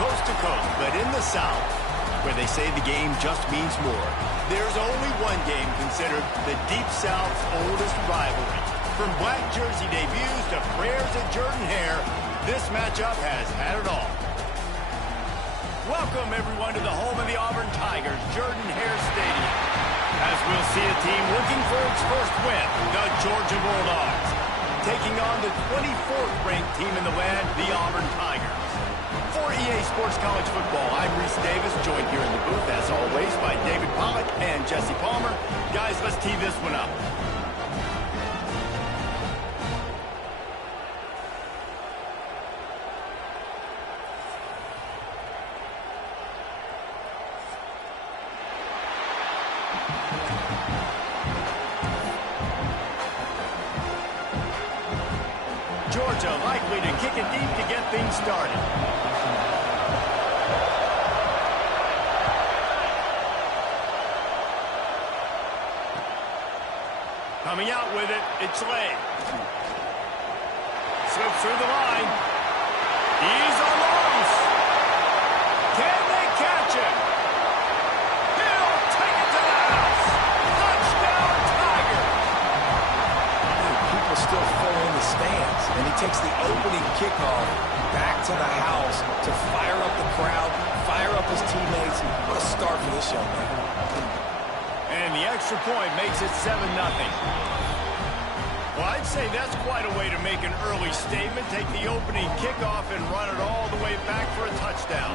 coast to coast, but in the South, where they say the game just means more, there's only one game considered the Deep South's oldest rivalry. From black jersey debuts to prayers at Jordan Hare, this matchup has had it all. Welcome, everyone, to the home of the Auburn Tigers, Jordan Hare Stadium, as we'll see a team looking for its first win, the Georgia Bulldogs, taking on the 24th ranked team in the land, the Auburn Tigers. For EA Sports College Football, I'm Reese Davis, joined here in the booth, as always, by David Pollock and Jesse Palmer. Guys, let's tee this one up. Georgia likely to kick it deep to get things started. Coming out with it, it's Lay. Slips through the line. He's on the loose. Can they catch him? He'll take it to the house. Touchdown, Tigers. People still full in the stands, and he takes the opening kickoff back to the house to fire up the crowd, fire up his teammates. What a start for this young man. And the extra point makes it 7-0. Well, I'd say that's quite a way to make an early statement. Take the opening kickoff and run it all the way back for a touchdown.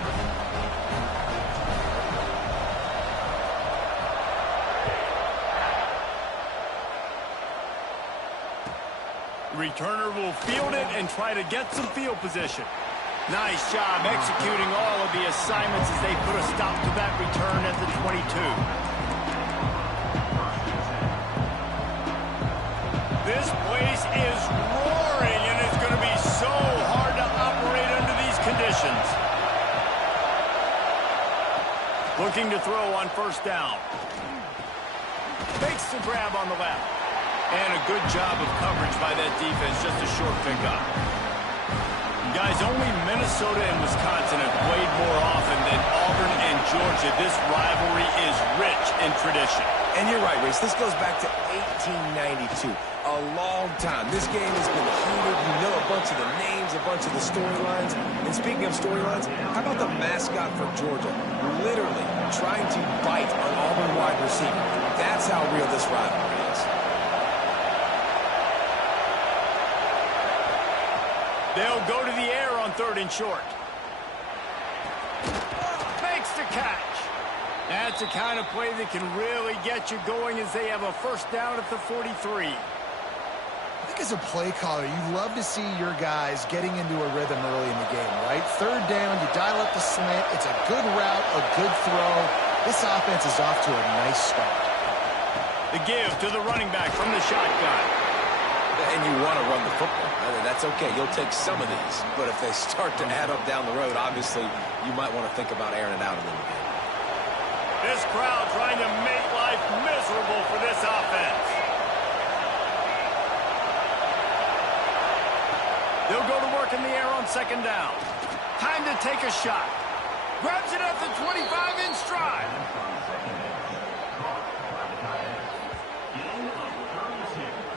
Returner will field it and try to get some field position. Nice job executing all of the assignments as they put a stop to that return at the 22. This place is roaring, and it's going to be so hard to operate under these conditions. Looking to throw on first down. Fakes the grab on the left. And a good job of coverage by that defense, just a short pickup. Guys, only Minnesota and Wisconsin have played more often than Auburn and Georgia. This rivalry is rich in tradition. And you're right, Reese. This goes back to 1892. A long time. This game has been heated. You know a bunch of the names, a bunch of the storylines. And speaking of storylines, how about the mascot for Georgia? Literally trying to bite an Auburn wide receiver. That's how real this rivalry is. They'll go to the air on 3rd and short. Makes the catch. That's the kind of play that can really get you going as they have a first down at the 43. I think as a play caller, you love to see your guys getting into a rhythm early in the game, right? 3rd down, you dial up the slant. It's a good route, a good throw. This offense is off to a nice start. The give to the running back from the shotgun. And you want to run the football. That's okay. You'll take some of these. But if they start to add up down the road, obviously, you might want to think about airing it out a little bit. This crowd trying to make life miserable for this offense. They'll go to work in the air on 2nd down. Time to take a shot. Grabs it at the 25 in stride.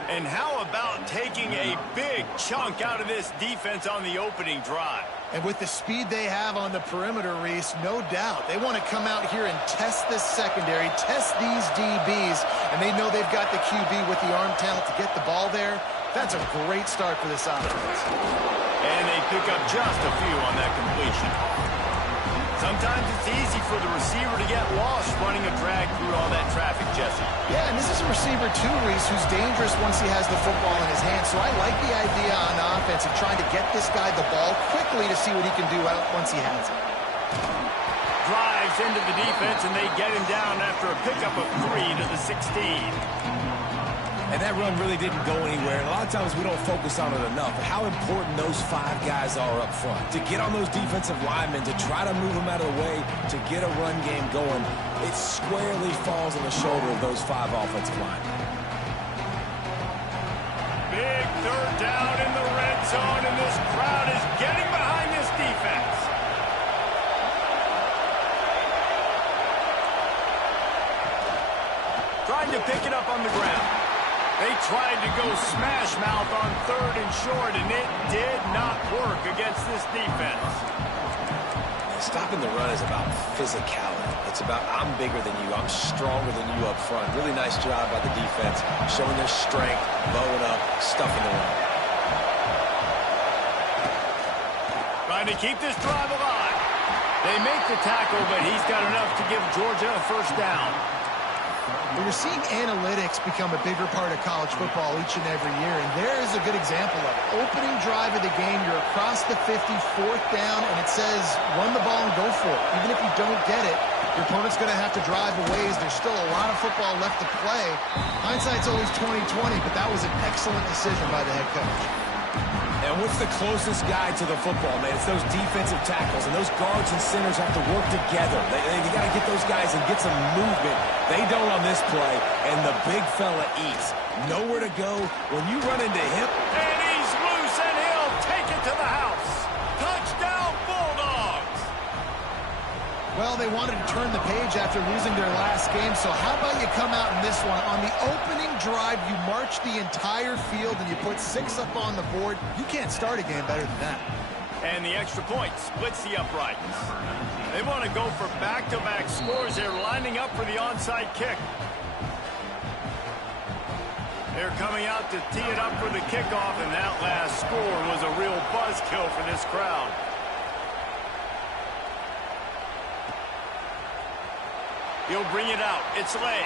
And how about taking a big chunk out of this defense on the opening drive? And with the speed they have on the perimeter, Reese, no doubt. They want to come out here and test this secondary, test these DBs, and they know they've got the QB with the arm talent to get the ball there. That's a great start for this offense. And they pick up just a few on that completion. Sometimes it's easy for the receiver to get lost running a drag through all that traffic, Jesse. Yeah, and this is a receiver too, Reese, who's dangerous once he has the football in his hands. So I like the idea on offense of trying to get this guy the ball quickly to see what he can do out once he has it. Drives into the defense, and they get him down after a pickup of 3 to the 16. And that run really didn't go anywhere. And a lot of times we don't focus on it enough. But how important those 5 guys are up front. To get on those defensive linemen, to try to move them out of the way, to get a run game going, it squarely falls on the shoulder of those 5 offensive linemen. Big 3rd down in the red zone, and this crowd is getting behind this defense. trying to pick it up on the ground. They tried to go smash mouth on 3rd and short, and it did not work against this defense. Stopping the run is about physicality. It's about I'm bigger than you, I'm stronger than you up front. Really nice job by the defense, showing their strength, bowing up, stuffing the run. Trying to keep this drive alive. They make the tackle, but he's got enough to give Georgia a first down. Well, you're seeing analytics become a bigger part of college football each and every year, and there is a good example of it. Opening drive of the game, you're across the 50, 4th down, and it says run the ball and go for it. Even if you don't get it, your opponent's going to have to drive a ways. There's still a lot of football left to play. Hindsight's always 20/20, but that was an excellent decision by the head coach. And what's the closest guy to the football, man? It's those defensive tackles, and those guards and centers have to work together. They got to get those guys and get some movement. They don't on this play, and the big fella eats. Nowhere to go. When you run into him... And he's loose, and he'll take it to the house. Touchdown, Bulldogs! Well, they wanted to turn the page after losing their last game, so how about you come out in this one? On the opening drive, you march the entire field and you put 6 up on the board. You can't start a game better than that. And the extra point splits the uprights. They want to go for back-to-back scores. They're lining up for the onside kick. They're coming out to tee it up for the kickoff, and that last score was a real buzzkill for this crowd. He'll bring it out. It's Lay.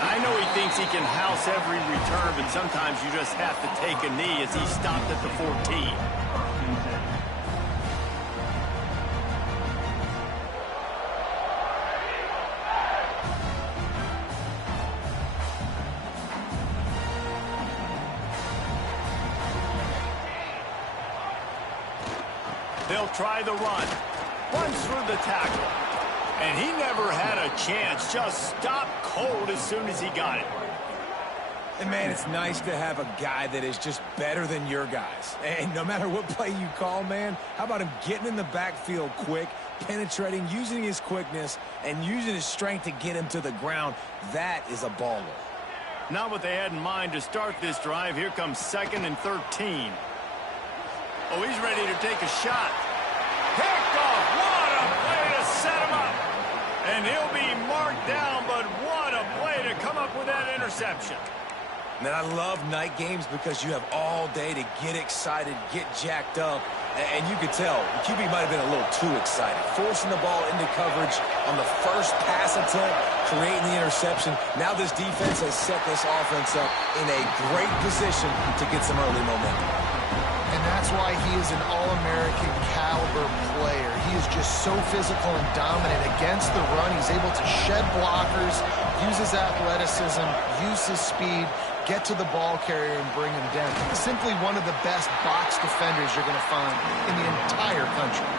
I know he thinks he can house every return, but sometimes you just have to take a knee as he stopped at the 14. They'll try the run. Runs through the tackle. And he never had a chance. Just stopped cold as soon as he got it. And, man, it's nice to have a guy that is just better than your guys. And no matter what play you call, man, how about him getting in the backfield quick, penetrating, using his quickness, and using his strength to get him to the ground? That is a baller. Not what they had in mind to start this drive. Here comes 2nd and 13. Oh, he's ready to take a shot. Picked off. What a play to set him up. And he'll be marked down, but what a play to come up with that interception. Man, I love night games because you have all day to get excited, get jacked up, and you could tell the QB might have been a little too excited. Forcing the ball into coverage on the first pass attempt, creating the interception. Now this defense has set this offense up in a great position to get some early momentum. And that's why he is an All-American caliber player. He is just so physical and dominant against the run. He's able to shed blockers, use his athleticism, use his speed, get to the ball carrier and bring him down. He's simply one of the best box defenders you're going to find in the entire country.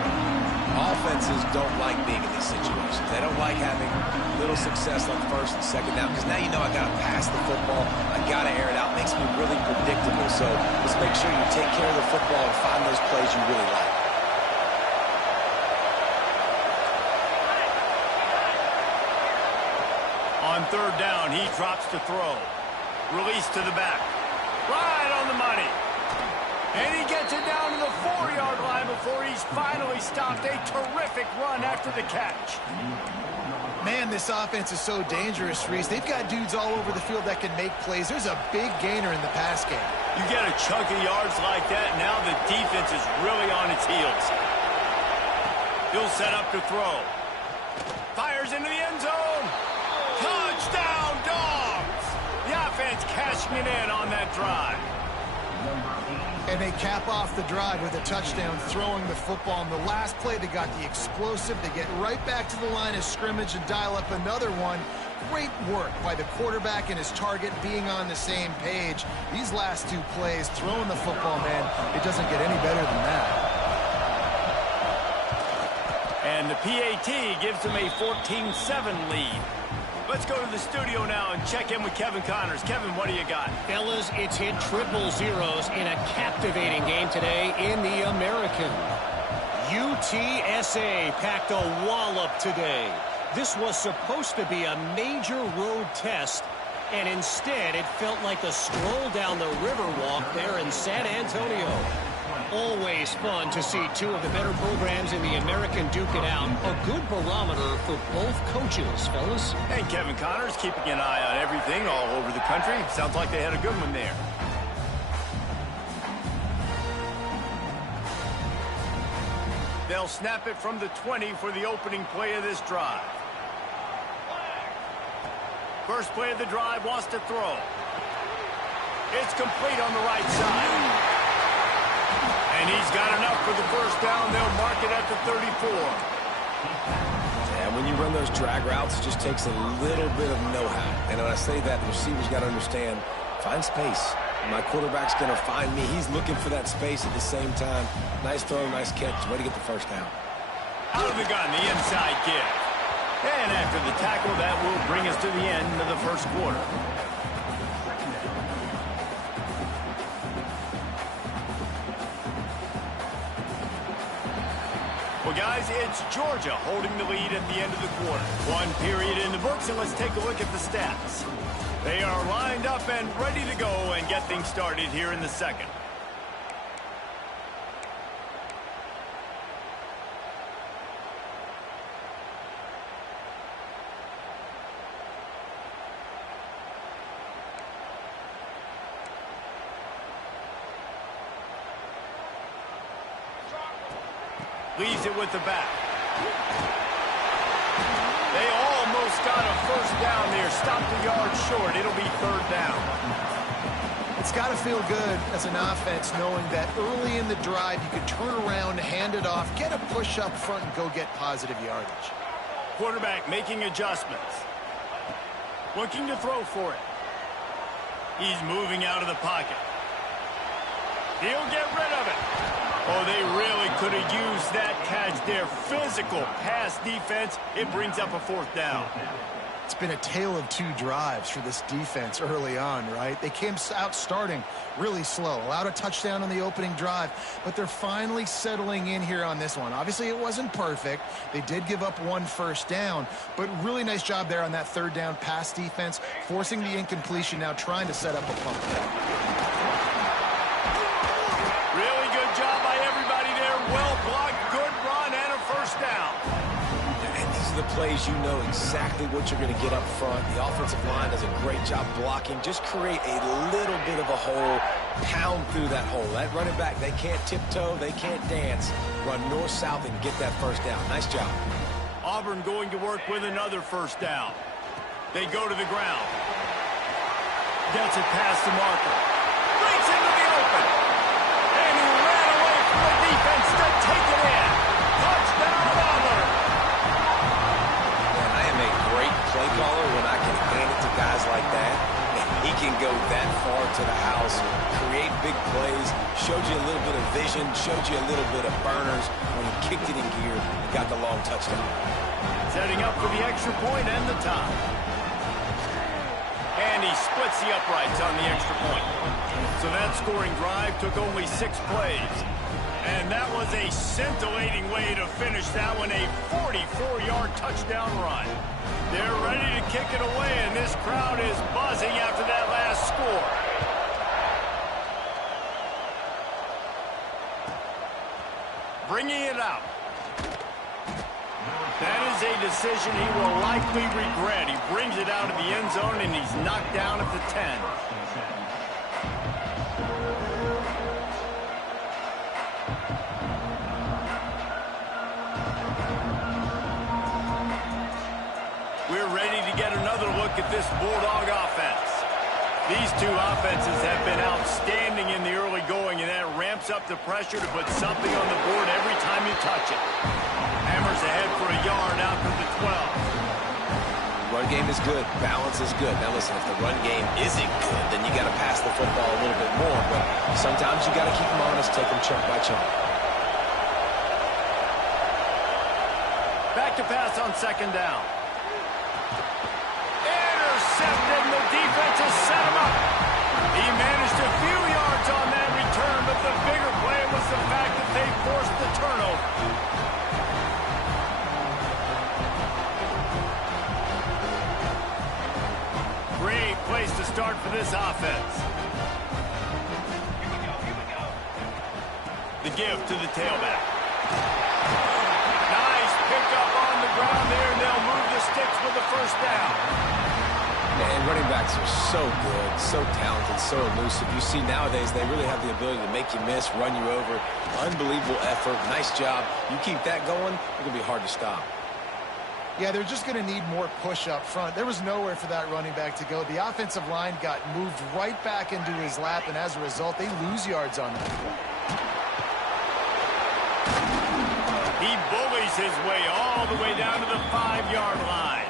Offenses don't like being in these situations. They don't like having little success on 1st and 2nd down because now you know I got to pass the football. I got to air it out. Makes me really predictable. So let's make sure you take care of the football and find those plays you really like. On 3rd down, he drops to throw. Release to the back. Right on the money. And he gets it down to the 4-yard line before he's finally stopped. A terrific run after the catch. Man, this offense is so dangerous, Reese. They've got dudes all over the field that can make plays. There's a big gainer in the pass game. You get a chunk of yards like that, now the defense is really on its heels. He'll set up to throw. Fires into the end zone. Touchdown, Dogs! The offense cashing it in on that drive. And they cap off the drive with a touchdown, throwing the football. On the last play, they got the explosive. They get right back to the line of scrimmage and dial up another one. Great work by the quarterback and his target being on the same page. These last 2 plays, throwing the football, man, it doesn't get any better than that. And the PAT gives them a 14-7 lead. Let's go to the studio now and check in with Kevin Connors. Kevin, what do you got? Fellas, it's hit triple zeros in a captivating game today in the American. UTSA packed a wallop today. This was supposed to be a major road test And instead, it felt like a stroll down the riverwalk there in San Antonio. Always fun to see two of the better programs in the American duke it out. A good barometer for both coaches, fellas. And Kevin Connors keeping an eye on everything all over the country. Sounds like they had a good one there. They'll snap it from the 20 for the opening play of this drive. First play of the drive, wants to throw. It's complete on the right side. And he's got enough for the first down. They'll mark it at the 34. And when you run those drag routes, it just takes a little bit of know-how. And when I say that, the receiver's got to understand, find space. My quarterback's going to find me. He's looking for that space at the same time. Nice throw, nice catch. Way to get the first down. Out of the gun, the inside give. And after the tackle, that will bring us to the end of the first quarter. Well, guys, it's Georgia holding the lead at the end of the quarter. One period in the books, and let's take a look at the stats. They are lined up and ready to go and get things started here in the second. Leaves it with the back. They almost got a first down there. Stopped a yard short. It'll be third down. It's got to feel good as an offense knowing that early in the drive you could turn around, hand it off, get a push up front, and go get positive yardage. Quarterback making adjustments. Looking to throw for it. He's moving out of the pocket. He'll get rid of it. Oh, they really could have used that catch there. Physical pass defense. It brings up a fourth down. It's been a tale of two drives for this defense early on, right? They came out starting really slow, allowed a touchdown on the opening drive, but they're finally settling in here on this one. Obviously, it wasn't perfect. They did give up one first down, but really nice job there on that third down pass defense, forcing the incompletion, now trying to set up a punt. Really good job by everybody there. Well blocked, good run, and a first down. And these are the plays you know exactly what you're going to get up front. The offensive line does a great job blocking. Just create a little bit of a hole, pound through that hole. That running back, they can't tiptoe, they can't dance. Run north-south and get that first down. Nice job. Auburn going to work with another first down. They go to the ground. Gets it past the marker. Breaks into the open. And he ran away from the defense to take it in. Touchdown, Auburn. Man, I am a great play caller when I can hand it to guys like that. And he can go that far to the house, create big plays, showed you a little bit of vision, showed you a little bit of burners when he kicked it in gear and got the long touchdown. Setting up for the extra point and the tie. And he splits the uprights on the extra point. So that scoring drive took only 6 plays. And that was a scintillating way to finish that one, a 44-yard touchdown run. They're ready to kick it away, and this crowd is buzzing after that last score. Bringing it out. That is a decision he will likely regret. He brings it out of the end zone, and he's knocked down at the 10. We're ready to get another look at this Bulldog offense. These two offenses have been outstanding in the early going, and that ramps up the pressure to put something on the board every time you touch it. Hammers ahead for a yard out to the 12. Run game is good. Balance is good. Now listen, if the run game isn't good, then you got to pass the football a little bit more. But sometimes you got to keep them honest, take them chunk by chunk. Back to pass on second down. Intercepted, and the defense has set him up. He managed a few yards on that return, but the bigger play was the fact that they forced the turnover. Great play place to start for this offense. The give to the tailback. Nice pickup on the ground there, and they'll move the sticks with the first down. And running backs are so good, so talented, so elusive. You see nowadays they really have the ability to make you miss, run you over. Unbelievable effort. Nice job. You keep that going, it's going to be hard to stop. Yeah, they're just going to need more push up front. There was nowhere for that running back to go. The offensive line got moved right back into his lap, and as a result, they lose yards on that play. He bullies his way all the way down to the 5-yard line.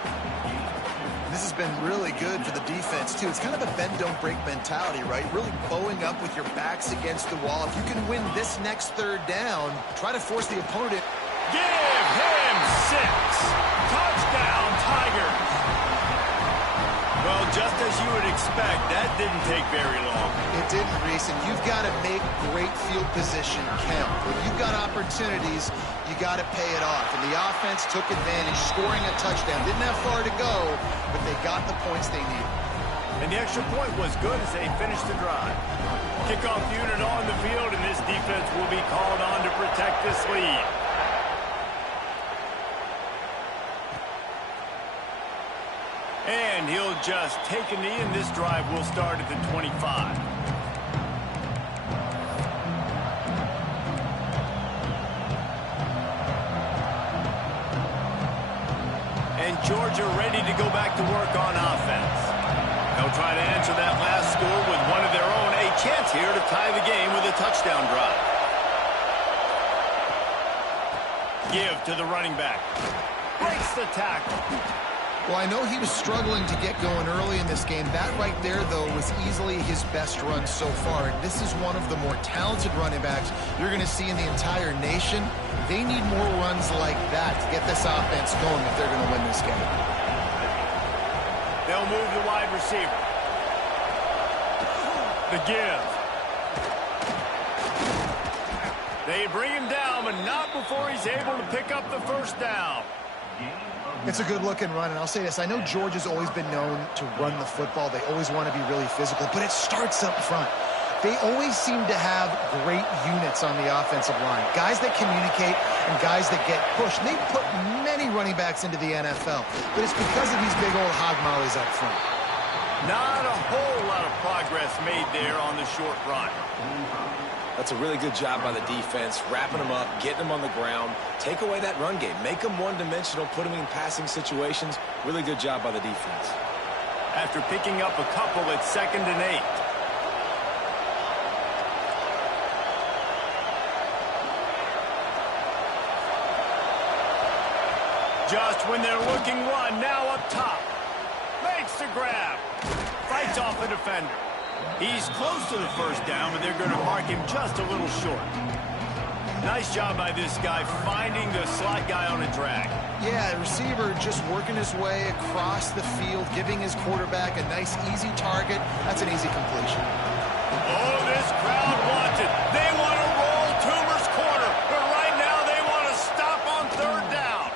This has been really good for the defense, too. It's kind of a bend-don't-break mentality, right? Really bowing up with your backs against the wall. If you can win this next third down, try to force the opponent. Give him 6. Touchdown, Tigers. Well, just as you would expect, that didn't take very long. It didn't, Reese, and you've got to make great field position count. When you've got opportunities, you got to pay it off. And the offense took advantage, scoring a touchdown. Didn't have far to go, but they got the points they needed. And the extra point was good as they finished the drive. Kickoff unit on the field, and this defense will be called on to protect this lead. And he'll just take a knee, and this drive will start at the 25. And Georgia ready to go back to work on offense. They'll try to answer that last score with one of their own. A chance here to tie the game with a touchdown drive. Give to the running back. Breaks the tackle. Well, I know he was struggling to get going early in this game. That right there, though, was easily his best run so far. And this is one of the more talented running backs you're going to see in the entire nation. They need more runs like that to get this offense going if they're going to win this game. They'll move the wide receiver. The give. They bring him down, but not before he's able to pick up the first down. It's a good-looking run, and I'll say this. I know Georgia's always been known to run the football. They always want to be really physical, but it starts up front. They always seem to have great units on the offensive line, guys that communicate and guys that get pushed. They put many running backs into the NFL, but it's because of these big old hog mollies up front. Not a whole lot of progress made there on the short run. That's a really good job by the defense, wrapping them up, getting them on the ground. Take away that run game. Make them one-dimensional, put them in passing situations. Really good job by the defense. After picking up a couple, it's 2nd and 8. Just when they're looking one, now up top. Makes the grab. Fights off a defender. He's close to the first down, but they're going to mark him just a little short. Nice job by this guy finding the slot guy on a drag. Yeah, the receiver just working his way across the field, giving his quarterback a nice, easy target. That's an easy completion. Oh, this crowd wants it. They want to roll Toomer's corner, but right now they want to stop on 3rd down.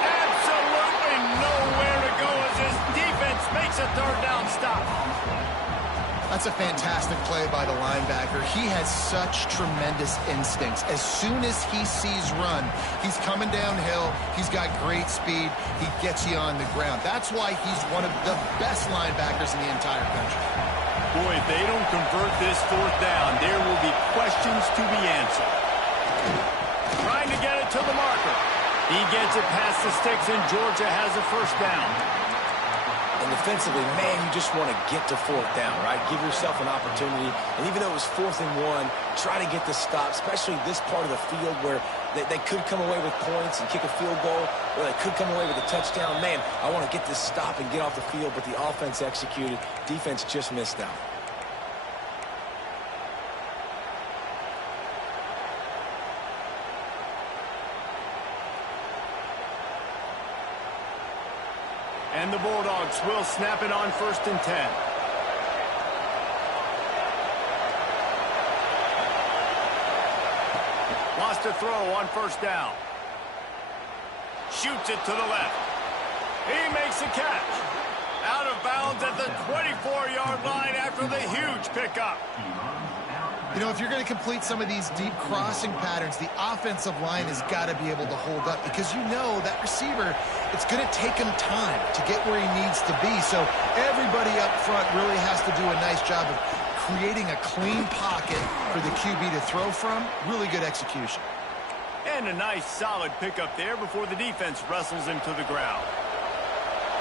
Absolutely nowhere to go as this defense makes a 3rd down stop. That's a fantastic play by the linebacker. He has such tremendous instincts. As soon as he sees run, he's coming downhill. He's got great speed. He gets you on the ground. That's why he's one of the best linebackers in the entire country. Boy, if they don't convert this 4th down, there will be questions to be answered. Trying to get it to the marker. He gets it past the sticks, and Georgia has a 1st down. And defensively, man, you just want to get to 4th down, right? Give yourself an opportunity. And even though it was 4th and 1, try to get the stop, especially this part of the field where they could come away with points and kick a field goal, or they could come away with a touchdown. Man, I want to get this stop and get off the field, but the offense executed. Defense just missed out. And the Bulldogs will snap it on 1st and 10. Lost a throw on 1st down. Shoots it to the left. He makes a catch. Out of bounds lands at the 24-yard line after the huge pickup. You know, if you're going to complete some of these deep crossing patterns, the offensive line has got to be able to hold up because you know that receiver, it's going to take him time to get where he needs to be. So everybody up front really has to do a nice job of creating a clean pocket for the QB to throw from. Really good execution. And a nice solid pickup there before the defense wrestles him to the ground.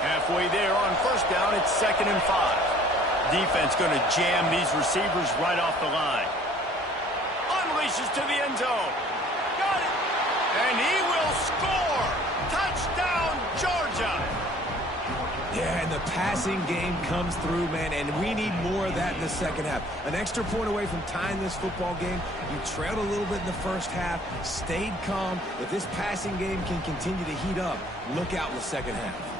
Halfway there on first down, it's 2nd and 5. Defense going to jam these receivers right off the line. Unleashes to the end zone. Got it. And he will score. Touchdown, Georgia. Yeah, and the passing game comes through, man, and we need more of that in the second half. An extra point away from tying this football game. You trailed a little bit in the first half, stayed calm. If this passing game can continue to heat up, look out in the second half.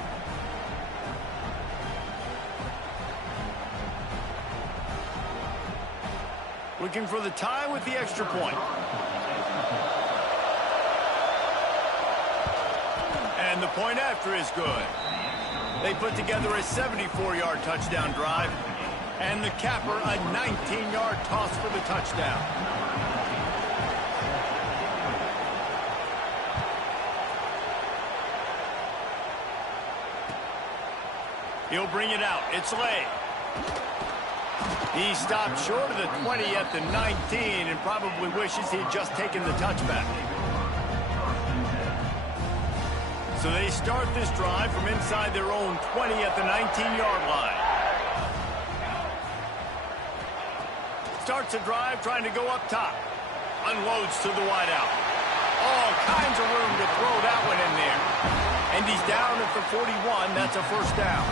Looking for the tie with the extra point. And the point after is good. They put together a 74-yard touchdown drive. And the capper, a 19-yard toss for the touchdown. He'll bring it out. It's Lay. He stopped short of the 20 at the 19 and probably wishes he'd just taken the touchback. So they start this drive from inside their own 20 at the 19-yard line. Starts a drive trying to go up top. Unloads to the wideout. All kinds of room to throw that one in there. And he's down at the 41. That's a first down.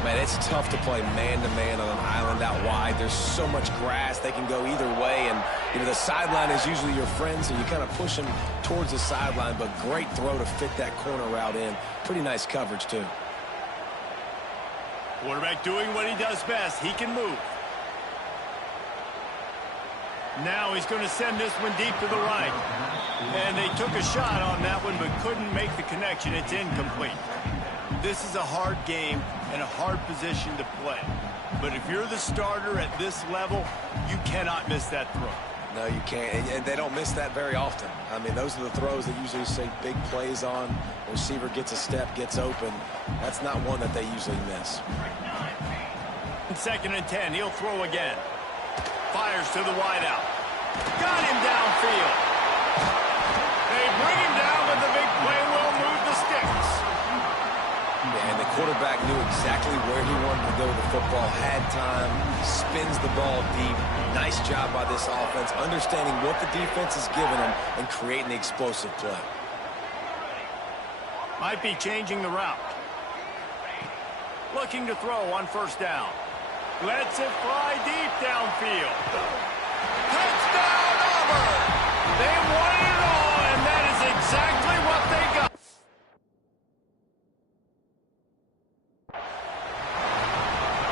Man, it's tough to play man-to-man on an island out wide. There's so much grass. They can go either way. And, you know, the sideline is usually your friend, so you kind of push them towards the sideline. But great throw to fit that corner route in. Pretty nice coverage, too. Quarterback doing what he does best. He can move. Now he's going to send this one deep to the right. And they took a shot on that one, but couldn't make the connection. It's incomplete. This is a hard game and a hard position to play. But if you're the starter at this level, you cannot miss that throw. No, you can't. And they don't miss that very often. I mean, those are the throws that usually say big plays on. The receiver gets a step, gets open. That's not one that they usually miss. 2nd and 10. He'll throw again. Fires to the wideout. Got him downfield. They bring him down, but the big play will move the sticks. And the quarterback knew exactly where he wanted to go with the football, had time, spins the ball deep. Nice job by this offense, understanding what the defense is giving them and creating the explosive play. Might be changing the route. Looking to throw on first down. Lets it fly deep downfield. Touchdown, Auburn! They won it all, and that is exactly what they got.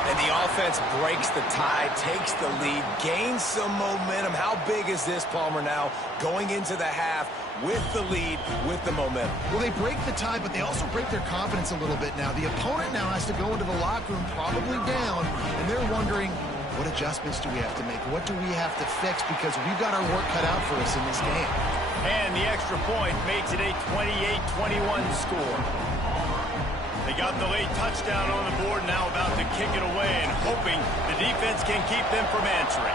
And the offense breaks the tie, takes the lead, gains some momentum. How big is this, Palmer, now going into the half with the lead, with the momentum? Well, they break the tie, but they also break their confidence a little bit now. The opponent now has to go into the locker room probably down, and they're wondering, what adjustments do we have to make? What do we have to fix? Because we've got our work cut out for us in this game. And the extra point makes it a 28-21 score. They got the late touchdown on the board, now about to kick it away and hoping the defense can keep them from answering.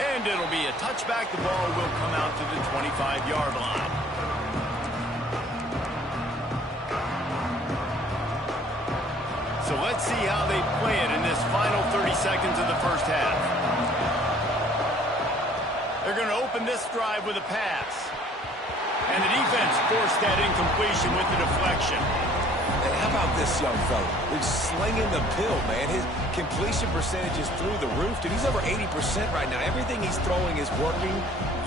And it'll be a touchback. The ball will come out to the 25-yard line. So let's see how they play it in this final 30 seconds of the first half. They're going to open this drive with a pass. And the defense forced that incompletion with the deflection. And how about this young fella? He's slinging the pill, man. His completion percentage is through the roof. Dude, he's over 80% right now. Everything he's throwing is working,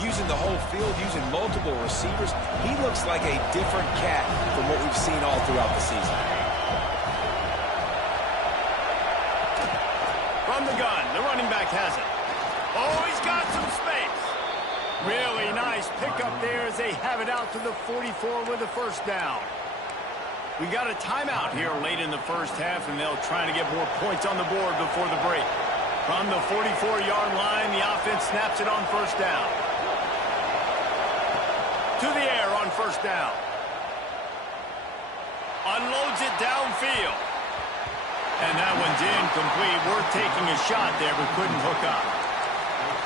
using the whole field, using multiple receivers. He looks like a different cat from what we've seen all throughout the season. From the gun, the running back has it. Oh, he's got some space. Really nice pickup there as they have it out to the 44 with a first down. We got a timeout here late in the first half, and they'll try to get more points on the board before the break. From the 44-yard line, the offense snaps it on first down. To the air on first down. Unloads it downfield. And that one's incomplete. Worth taking a shot there, but couldn't hook up.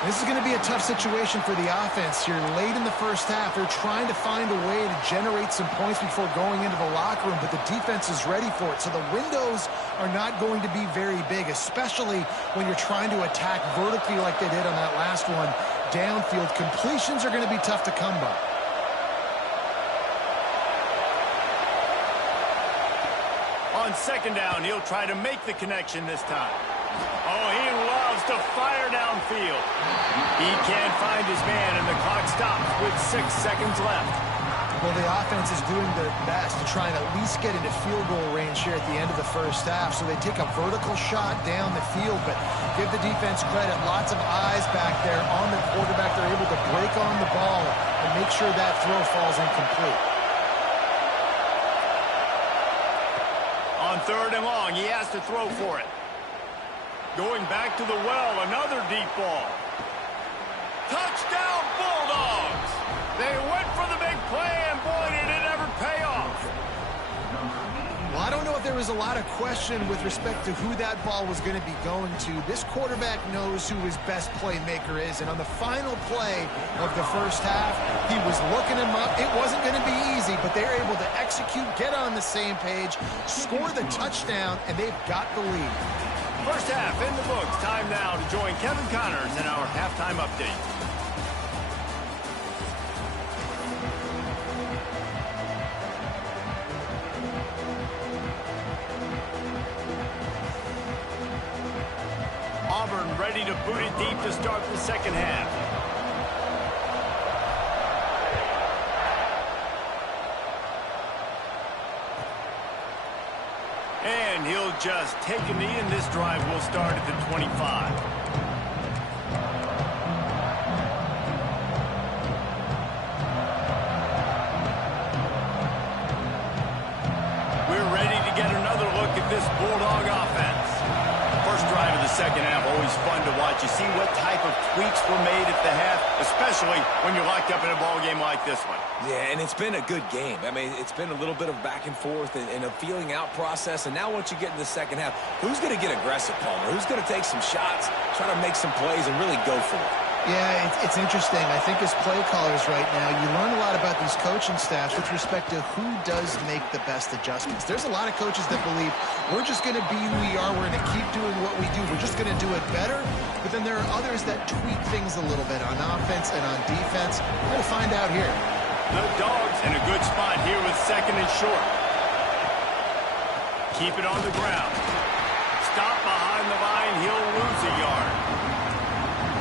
This is going to be a tough situation for the offense here. Late in the first half, they're trying to find a way to generate some points before going into the locker room, but the defense is ready for it. So the windows are not going to be very big, especially when you're trying to attack vertically like they did on that last one. Downfield completions are going to be tough to come by. On second down, he'll try to make the connection this time. Oh, he loves to fire downfield. He can't find his man, and the clock stops with 6 seconds left. Well, the offense is doing their best to try and at least get into field goal range here at the end of the first half. So they take a vertical shot down the field, but give the defense credit. Lots of eyes back there on the quarterback. They're able to break on the ball and make sure that throw falls incomplete. On third and long, he has to throw for it. Going back to the well, another deep ball. Touchdown, Bulldogs! They went for the big play, and boy, did it ever pay off. Well, I don't know if there was a lot of question with respect to who that ball was going to be going to. This quarterback knows who his best playmaker is, and on the final play of the first half, he was looking him up. It wasn't going to be easy, but they're able to execute, get on the same page, score the touchdown, and they've got the lead. First half in the books. Time now to join Kevin Connors in our halftime update. Auburn ready to boot it deep to start the second half. And he'll just take a knee, and this drive will start at the 25. We're ready to get another look at this Bulldog offense. First drive of the second half, always fun to watch. You see what type of tweaks were made at the half, especially when you're locked up in a ball game like this one. Yeah, and it's been a good game. I mean, it's been a little bit of back and forth and a feeling out process. And now once you get in the second half, who's going to get aggressive, Palmer? Who's going to take some shots, try to make some plays, and really go for it? Yeah, it's interesting. I think as play callers right now, you learn a lot about these coaching staffs with respect to who does make the best adjustments. There's a lot of coaches that believe we're just going to be who we are. We're going to keep doing what we do. We're just going to do it better. But then there are others that tweak things a little bit on offense and on defense. We're going to find out here. The Dogs in a good spot here with second and short. Keep it on the ground. Stop behind the line. He'll lose a yard.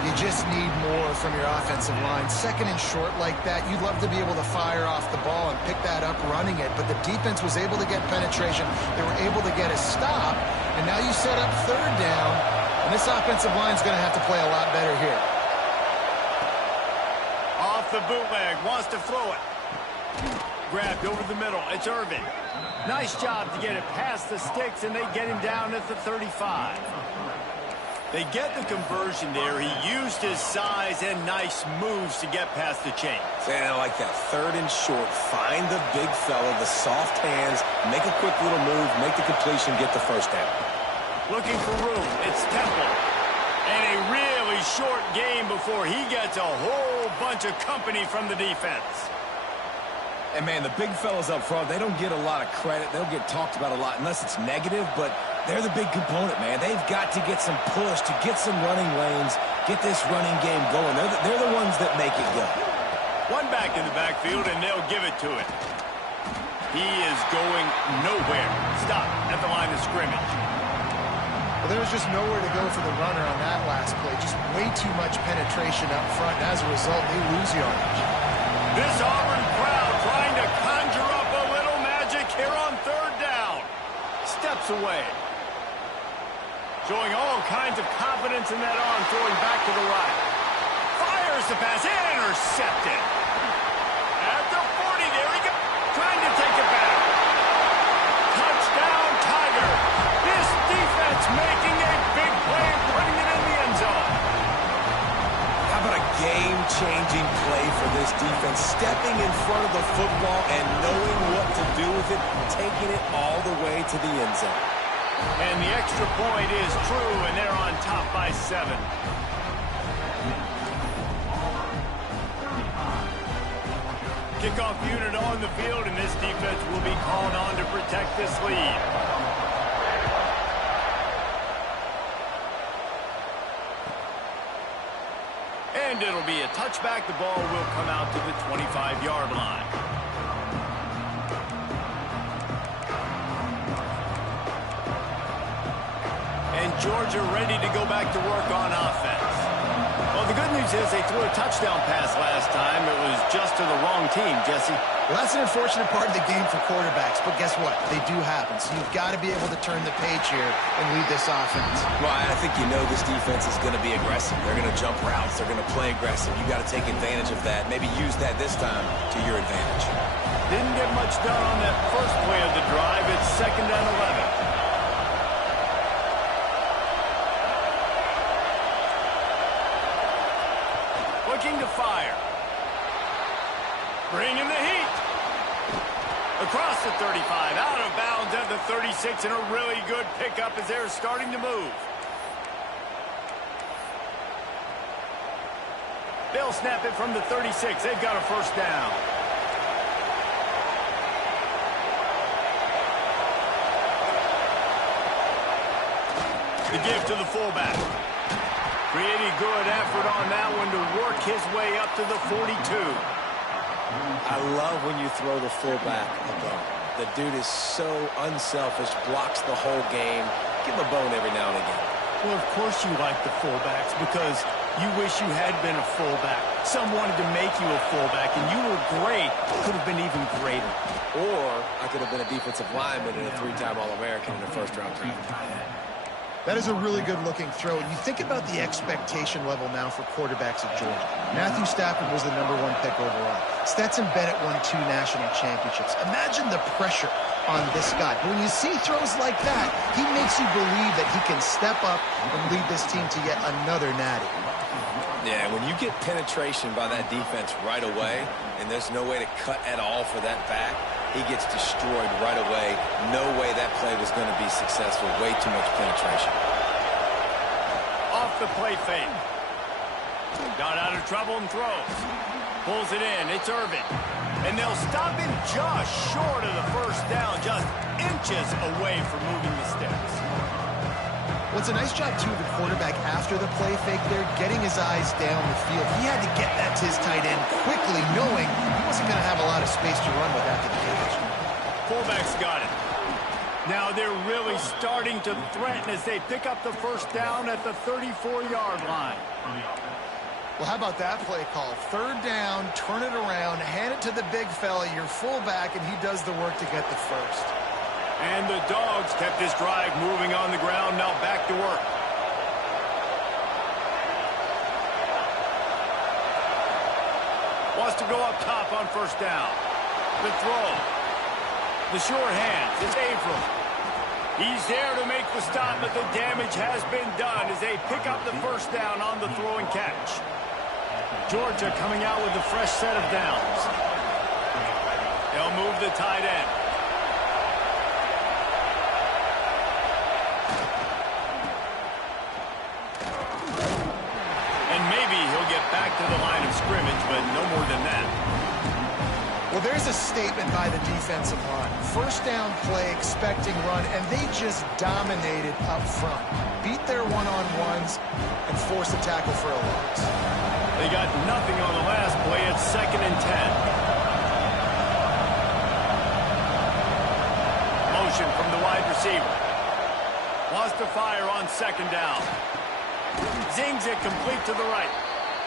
You just need more from your offensive line. Second and short like that, you'd love to be able to fire off the ball and pick that up running it, but the defense was able to get penetration. They were able to get a stop, and now you set up third down, and this offensive line is going to have to play a lot better here. Off the bootleg, wants to throw it. Grabbed over the middle, it's Irvin. Nice job to get it past the sticks, and they get him down at the 35. They get the conversion there. He used his size and nice moves to get past the chains. And I like that. Third and short. Find the big fella, the soft hands, make a quick little move, make the completion, get the first down. Looking for room. It's Temple. And a really short game before he gets a whole bunch of company from the defense. And, man, the big fellas up front, they don't get a lot of credit. They'll get talked about a lot unless it's negative, but they're the big component, man. They've got to get some push, to get some running lanes, get this running game going. They're the ones that make it go. One back in the backfield, and they'll give it to him. He is going nowhere. Stop at the line of scrimmage. Well, there was just nowhere to go for the runner on that last play. Just way too much penetration up front. As a result, they lose yardage. This Auburn crowd trying to conjure up a little magic here on third down. Steps away. Showing all kinds of confidence in that arm, throwing back to the right. Fires Here's the pass. Intercepted. At the 40, there he goes. Trying to take it back. Touchdown, Tiger. This defense making a big play and putting it in the end zone. How about a game-changing play for this defense? Stepping in front of the football and knowing what to do with it, taking it all the way to the end zone. And the extra point is true, and they're on top by 7. Kickoff unit on the field, and this defense will be called on to protect this lead. And it'll be a touchback. The ball will come out to the 25-yard line. And Georgia ready to go back to work on offense. Well, the good news is they threw a touchdown pass last time. It was just to the wrong team, Jesse. Well, that's an unfortunate part of the game for quarterbacks, but guess what? They do happen, so you've got to be able to turn the page here and lead this offense. Well, I think you know this defense is going to be aggressive. They're going to jump routes. They're going to play aggressive. You got to take advantage of that. Maybe use that this time to your advantage. Didn't get much done on that first play of the drive. It's 2nd and 11. Looking to fire. Bringing the heat. Across the 35, out of bounds at the 36, and a really good pickup as they're starting to move. They'll snap it from the 36. They've got a first down. The give to the fullback. Pretty good effort on that one to work his way up to the 42. I love when you throw the fullback a bone. The dude is so unselfish, blocks the whole game. Give him a bone every now and again. Well, of course you like the fullbacks because you wish you had been a fullback. Some wanted to make you a fullback, and you were great. Could have been even greater. Or I could have been a defensive lineman and a 3-time All-American in a first-round draft. That is a really good-looking throw. And you think about the expectation level now for quarterbacks at Georgia. Matthew Stafford was the #1 pick overall. Stetson Bennett won 2 national championships. Imagine the pressure on this guy. But when you see throws like that, he makes you believe that he can step up and lead this team to yet another natty. Yeah, when you get penetration by that defense right away, and there's no way to cut at all for that back, he gets destroyed right away. No way that play was going to be successful. Way too much penetration. Off the play fake. Got out of trouble and throws. Pulls it in. It's Irvin. And they'll stop him just short of the first down, just inches away from moving the sticks. Well, it's a nice job, too, of the quarterback after the play fake there, getting his eyes down the field. He had to get that to his tight end quickly, knowing he wasn't going to have a lot of space to run with after the catch. Fullback's got it. Now they're really starting to threaten as they pick up the first down at the 34-yard line. Well, how about that play call? 3rd down, turn it around, hand it to the big fella, your fullback, and he does the work to get the first. And the Dogs kept this drive moving on the ground, now back to work. Wants to go up top on first down. The throw. The sure hands. It's Avram. He's there to make the stop, but the damage has been done as they pick up the first down on the throw and catch. Georgia coming out with a fresh set of downs. They'll move the tight end. And maybe he'll get back to the line of scrimmage, but no more than that. Well, there's a statement by the defensive line. First down play, expecting run, and they just dominated up front. Beat their one-on-ones and forced a tackle for a loss. They got nothing on the last play. It's 2nd and 10. Motion from the wide receiver. Wants to fire on 2nd down. Zings it complete to the right.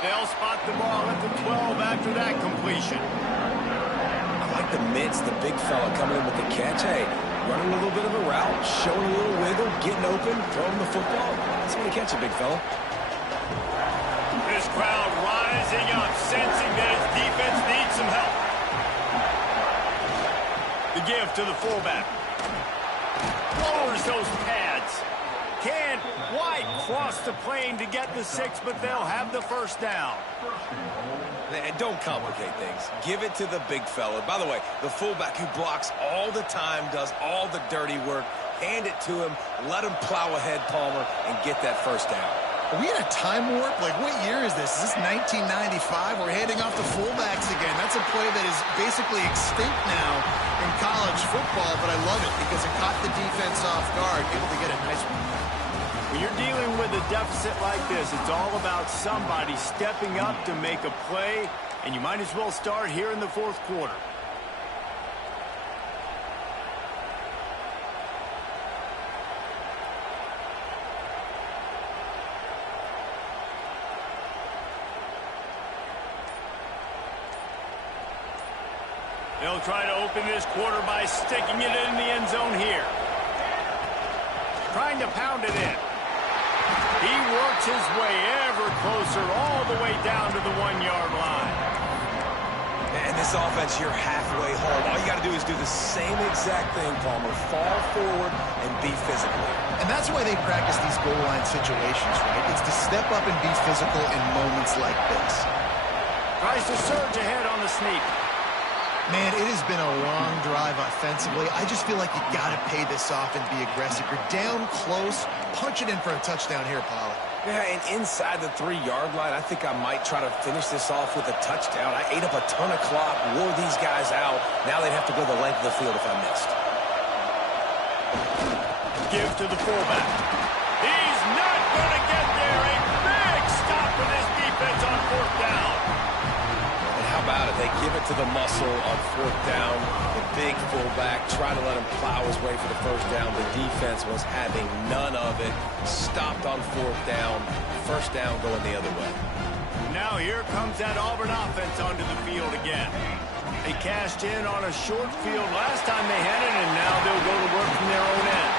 They'll spot the ball at the 12 after that completion. I like the mitts, the big fella coming in with the catch. Hey, running a little bit of a route, showing a little wiggle, getting open, throwing the football. That's when you catch a big fella. This This crowd rising up, sensing that his defense needs some help. The give to the fullback. Lowers those pads. Can't quite cross the plane to get the 6, but they'll have the first down. And don't complicate things. Give it to the big fella. By the way, the fullback who blocks all the time, does all the dirty work. Hand it to him, let him plow ahead, Palmer, and get that first down. Are we in a time warp? Like, what year is this? Is this 1995? We're handing off to fullbacks again. That's a play that is basically extinct now in college football, but I love it because it caught the defense off guard, able to get a nice one. When you're dealing with a deficit like this, it's all about somebody stepping up to make a play, and you might as well start here in the fourth quarter. They'll try to open this quarter by sticking it in the end zone here. Trying to pound it in. He works his way ever closer all the way down to the 1-yard line. And this offense, you're halfway home. All you got to do is do the same exact thing, Palmer. Fall forward and be physical. And that's why they practice these goal line situations, right? It's to step up and be physical in moments like this. Tries to surge ahead on the sneak. Man, it has been a long drive offensively. I just feel like you got to pay this off and be aggressive. You're down close. Punch it in for a touchdown here, Pollard. Yeah, and inside the 3-yard line, I think I might try to finish this off with a touchdown. I ate up a ton of clock, wore these guys out. Now they'd have to go the length of the field if I missed. Give to the fullback. He's not going to get there. A big stop for this defense on 4th down. How about it? They give it to the muscle on 4th down. The big fullback, try to let him plow his way for the first down. The defense was having none of it. Stopped on 4th down. First down going the other way. Now here comes that Auburn offense onto the field again. They cashed in on a short field last time they had it, and now they'll go to work from their own end.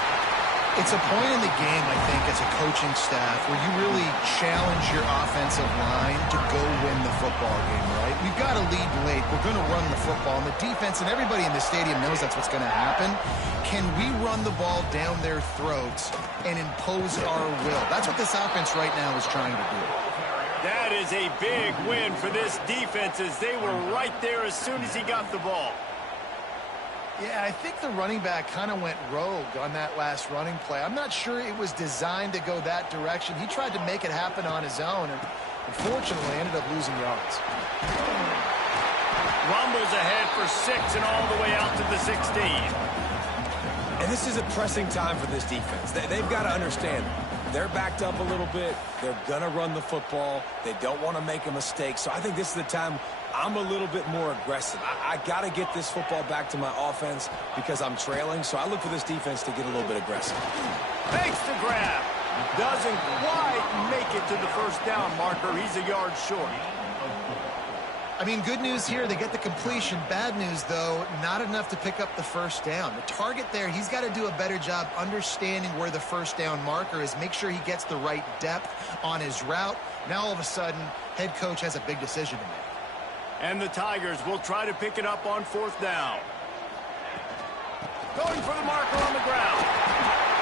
It's a point in the game, I think, as a coaching staff, where you really challenge your offensive line to go win the football game, right? We've got to lead late. We're going to run the football. And the defense and everybody in the stadium knows that's what's going to happen. Can we run the ball down their throats and impose our will? That's what this offense right now is trying to do. That is a big win for this defense as they were right there as soon as he got the ball. Yeah, I think the running back kind of went rogue on that last running play. I'm not sure it was designed to go that direction. He tried to make it happen on his own, and unfortunately ended up losing yards. Rumbles ahead for 6 and all the way out to the 16. And this is a pressing time for this defense. They've got to understand, they're backed up a little bit. They're going to run the football. They don't want to make a mistake. So I think this is the time I'm a little bit more aggressive. I got to get this football back to my offense because I'm trailing. So I look for this defense to get a little bit aggressive. Makes the grab. Doesn't quite make it to the first down marker. He's a yard short. I mean, good news here, they get the completion. Bad news, though, not enough to pick up the first down. The target there, he's got to do a better job understanding where the first down marker is, make sure he gets the right depth on his route. Now, all of a sudden, head coach has a big decision to make. And the Tigers will try to pick it up on 4th down. Going for the marker on the ground.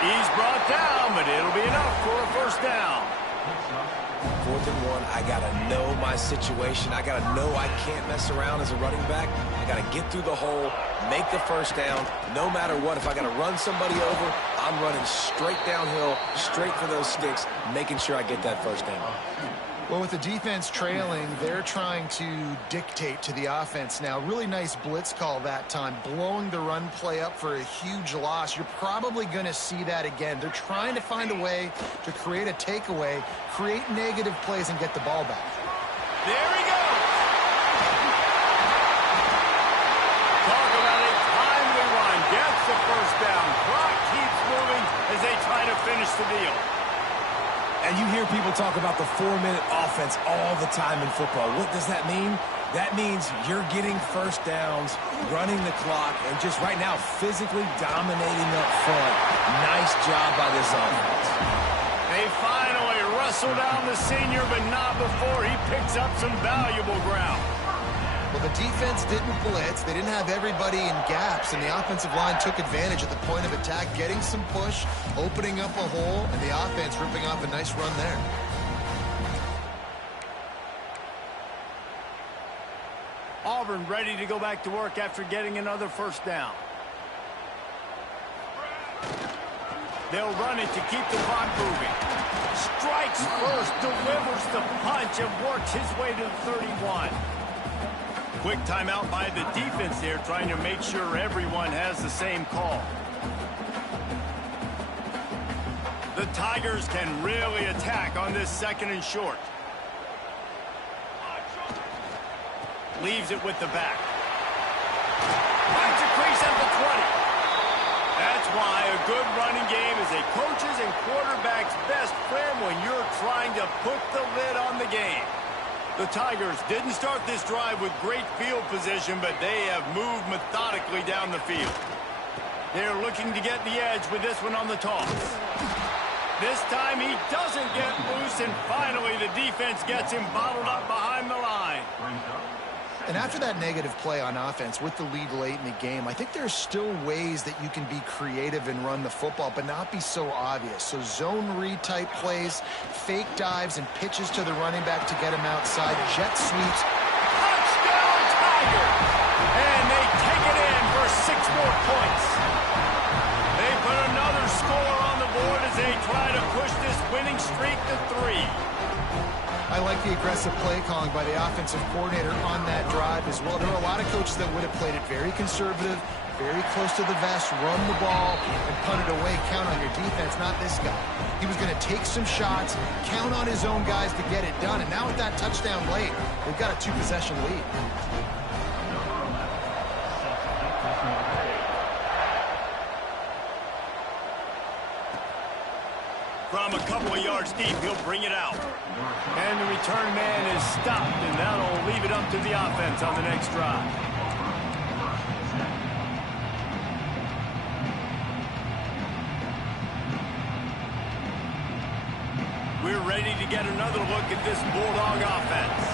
He's brought down, but it'll be enough for a first down. 4th and 1, I got to know my situation. I got to know I can't mess around as a running back. I got to get through the hole, make the first down. No matter what, if I got to run somebody over, I'm running straight downhill, straight for those sticks, making sure I get that first down. Well, with the defense trailing, they're trying to dictate to the offense now. Really nice blitz call that time, blowing the run play up for a huge loss. You're probably going to see that again. They're trying to find a way to create a takeaway, create negative plays, and get the ball back. There he goes. Talk about a timely run. Gets the first down. Clock keeps moving as they try to finish the deal. And you hear people talk about the 4-minute offense all the time in football. What does that mean? That means you're getting first downs, running the clock, and just right now physically dominating up front. Nice job by this offense. They finally muscle down the senior, but not before he picks up some valuable ground. Well, the defense didn't blitz. They didn't have everybody in gaps, and the offensive line took advantage at the point of attack, getting some push, opening up a hole, and the offense ripping off a nice run there. Auburn ready to go back to work after getting another first down. They'll run it to keep the clock moving. Strikes first, delivers the punch, and works his way to the 31. Quick timeout by the defense here, trying to make sure everyone has the same call. The Tigers can really attack on this 2nd and short. Leaves it with the back. Finds a crease at the 20. That's why a good running game is a coach's and quarterback's best friend when you're trying to put the lid on the game. The Tigers didn't start this drive with great field position, but they have moved methodically down the field. They're looking to get the edge with this one on the toss. This time he doesn't get loose, and finally the defense gets him bottled up behind the line. And after that negative play on offense with the lead late in the game, I think there's still ways that you can be creative and run the football, but not be so obvious. So zone read type plays, fake dives, and pitches to the running back to get him outside, jet sweeps. Touchdown Tigers! And they take it in for 6 more points. They put another score on the board as they try to push this winning streak to 3. I like the aggressive play calling by the offensive coordinator on that drive as well. There are a lot of coaches that would have played it very conservative, very close to the vest, run the ball, and punt it away. Count on your defense, not this guy. He was going to take some shots, count on his own guys to get it done. And now with that touchdown late, they've got a 2-possession lead. From a couple of yards deep, he'll bring it out. And the return man is stopped, and that'll leave it up to the offense on the next drive. We're ready to get another look at this Bulldog offense.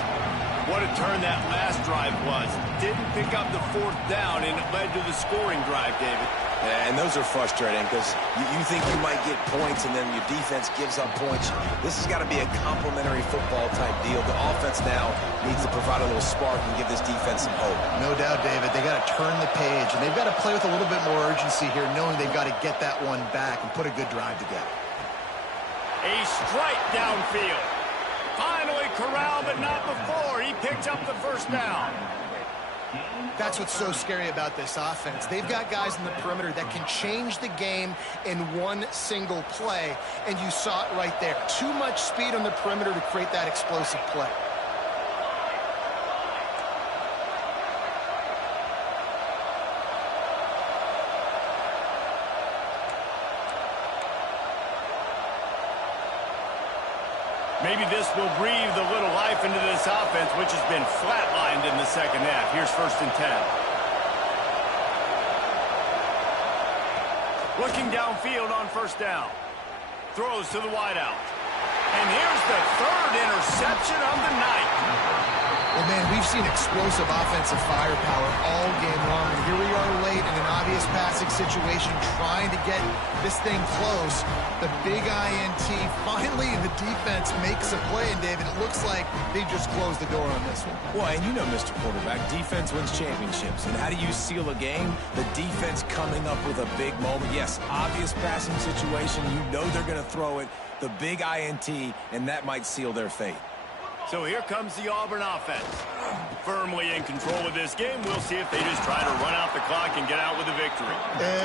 What a turn that last drive was. Didn't pick up the 4th down, and it led to the scoring drive, David. Yeah, and those are frustrating because you think you might get points and then your defense gives up points. This has got to be a complementary football type deal. The offense now needs to provide a little spark and give this defense some hope. No doubt, David. They got to turn the page, and they've got to play with a little bit more urgency here, knowing they've got to get that one back and put a good drive together. A strike downfield. Finally corralled, but not before. He picks up the first down. That's what's so scary about this offense. They've got guys in the perimeter that can change the game in one single play, and you saw it right there. Too much speed on the perimeter to create that explosive play. Maybe this will breathe a little life into this offense, which has been flatlined in the 2nd half. Here's 1st and 10. Looking downfield on 1st down. Throws to the wideout. And here's the 3rd interception of the night. Well, man, we've seen explosive offensive firepower all game long, and here we are late in an obvious passing situation trying to get this thing close. The big INT, finally the defense makes a play, and David, it looks like they just closed the door on this one. Well, and you know, Mr. Quarterback, defense wins championships. And how do you seal a game? The defense coming up with a big moment. Yes, obvious passing situation. You know they're going to throw it. The big INT, and that might seal their fate. So here comes the Auburn offense. Firmly in control of this game. We'll see if they just try to run out the clock and get out with a victory.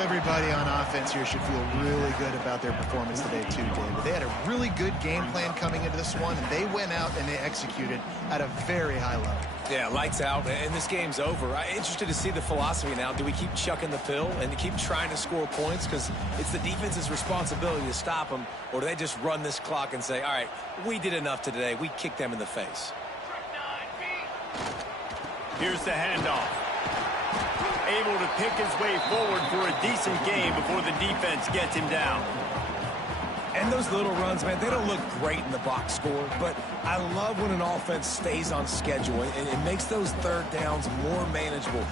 Everybody on offense here should feel really good about their performance today too, David. They had a really good game plan coming into this one, and they went out and they executed at a very high level. Yeah, lights out, and this game's over. I'm interested to see the philosophy now. Do we keep chucking the pill and keep trying to score points because it's the defense's responsibility to stop them, or do they just run this clock and say, all right, we did enough today. We kicked them in the face. Here's the handoff. Able to pick his way forward for a decent game before the defense gets him down. And those little runs, man, they don't look great in the box score, but I love when an offense stays on schedule and it makes those third downs more manageable,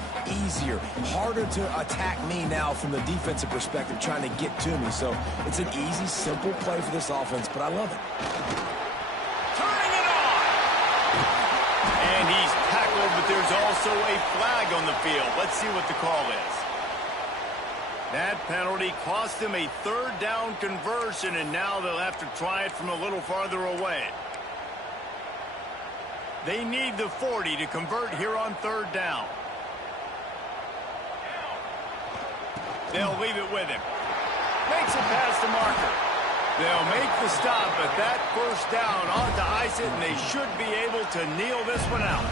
easier, harder to attack me now from the defensive perspective trying to get to me. So it's an easy, simple play for this offense, but I love it. Turning it on! And he's tackled, but there's also a flag on the field. Let's see what the call is. That penalty cost him a third down conversion, and now they'll have to try it from a little farther away. They need the 40 to convert here on third down. They'll leave it with him. Makes it past the marker. They'll make the stop, but that first down ought to ice it, and they should be able to kneel this one out.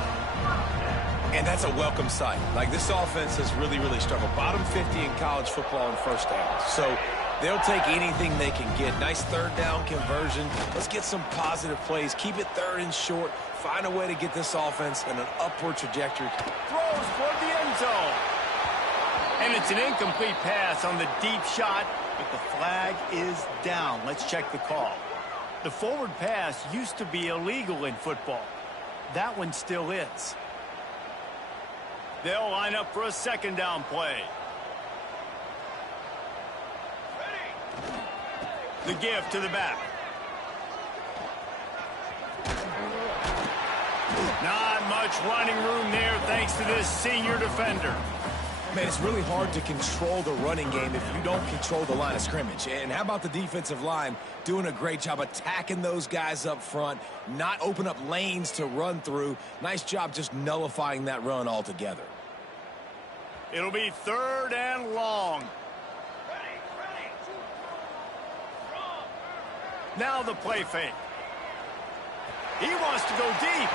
And that's a welcome sight. Like, this offense has really, really struggled. Bottom 50 in college football in first downs. So they'll take anything they can get. Nice third down conversion. Let's get some positive plays. Keep it third and short. Find a way to get this offense in an upward trajectory. Throws toward the end zone. And it's an incomplete pass on the deep shot, but the flag is down. Let's check the call. The forward pass used to be illegal in football. That one still is. They'll line up for a second down play. The give to the back. Not much running room there thanks to this senior defender. Man, it's really hard to control the running game if you don't control the line of scrimmage. And how about the defensive line doing a great job attacking those guys up front, not open up lanes to run through. Nice job just nullifying that run altogether. It'll be third and long. Now the play fake. He wants to go deep.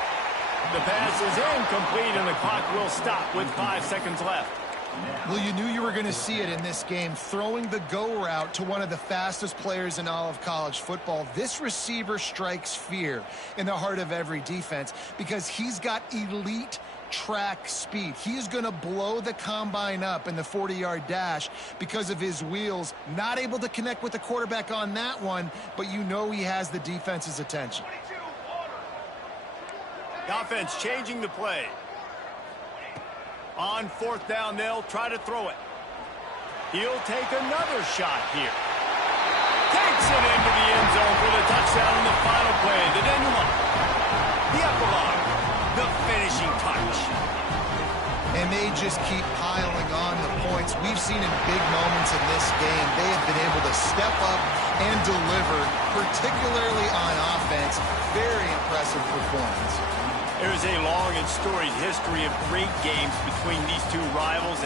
The pass is incomplete, and the clock will stop with 5 seconds left. Well, you knew you were going to see it in this game, throwing the go route to one of the fastest players in all of college football. This receiver strikes fear in the heart of every defense because he's got elite track speed. He is going to blow the combine up in the 40-yard dash because of his wheels. Not able to connect with the quarterback on that one, but you know he has the defense's attention. The offense changing the play. On fourth down, they'll try to throw it. He'll take another shot here. Takes it into the end zone for the touchdown in the final play. The denouement. The epilogue. The finishing touch. And they just keep piling on the points. We've seen in big moments in this game, they have been able to step up and deliver, particularly on offense. Very impressive performance. There's a long and storied history of great games between these two rivals.